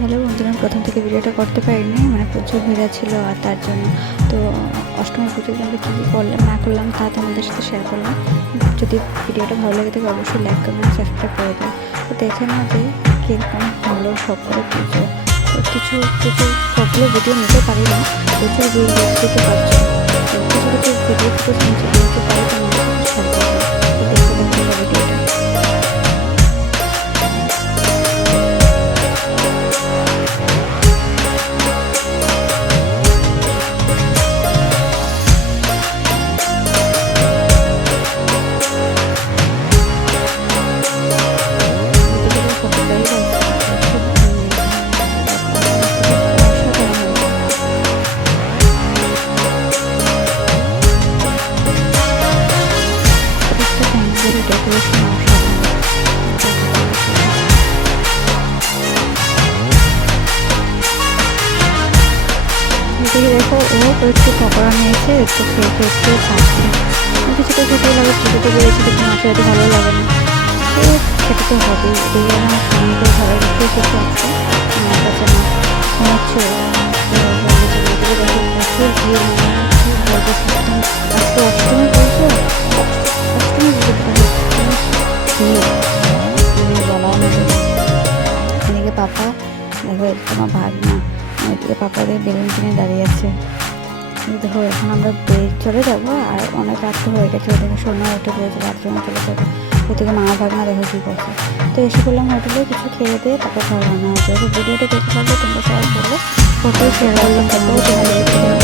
Hello বন্ধুরা প্রথম থেকে ভিডিওটা করতে পারিনি মানে প্রচুর ভিড়া ছিল আর তার জন্য। তো অষ্টমী পুজোর জন্য কী কী করলাম না করলাম তা তোমাদের সাথে শেয়ার করলাম। যদি ভিডিওটা ভালো লাগে থাকে অবশ্যই লাইক কমেন্ট সাবস্ক্রাইব করে দিও। তো দেখে নাও যে কীরকম হলো সবগুলো পুজো। কিছু কিছু সবগুলো ভিডিও নিতে পারি না প্রচুর ভিড় দিতে পারছি কিছু কিছু ভিডিও দিতে পারি। এদিকে দেখো ও একটু পকোড়া নিয়েছে একটু খেয়ে খেয়ে একটু খাচ্ছে কিছুটা খেতে লাগে ছোটো বলেছি কিন্তু মাছ হয়তো ভালো লাগে না। তো খেতে তো হবেই। এদিকে আমার স্বামীকে ঘরে রেখে এসেছে আজকে আমার কাছে না। না। এদিকে পাপা দেখো তোমার ভাগনা। এদিকে পাপা পাপাদের বেলুন কিনে দাঁড়িয়ে আছে। দেখো, এখন আমরা বেরিয়ে চলে যাব আর অনেক রাত্রে হয়ে গেছে। ওদিকে সময় উঠে পড়েছে রাত্রে চলে যাব। ওদিকে মা ভাগনা দেখো কী করছে। তো এসে করলাম হোটেলে কিছু খেয়ে দিয়ে তারপর ঘর রান্না হয়েছে ভিডিওটা দেখতে পারবে তোমরা সবাই বলল ফটো শেয়ার করলাম তারপর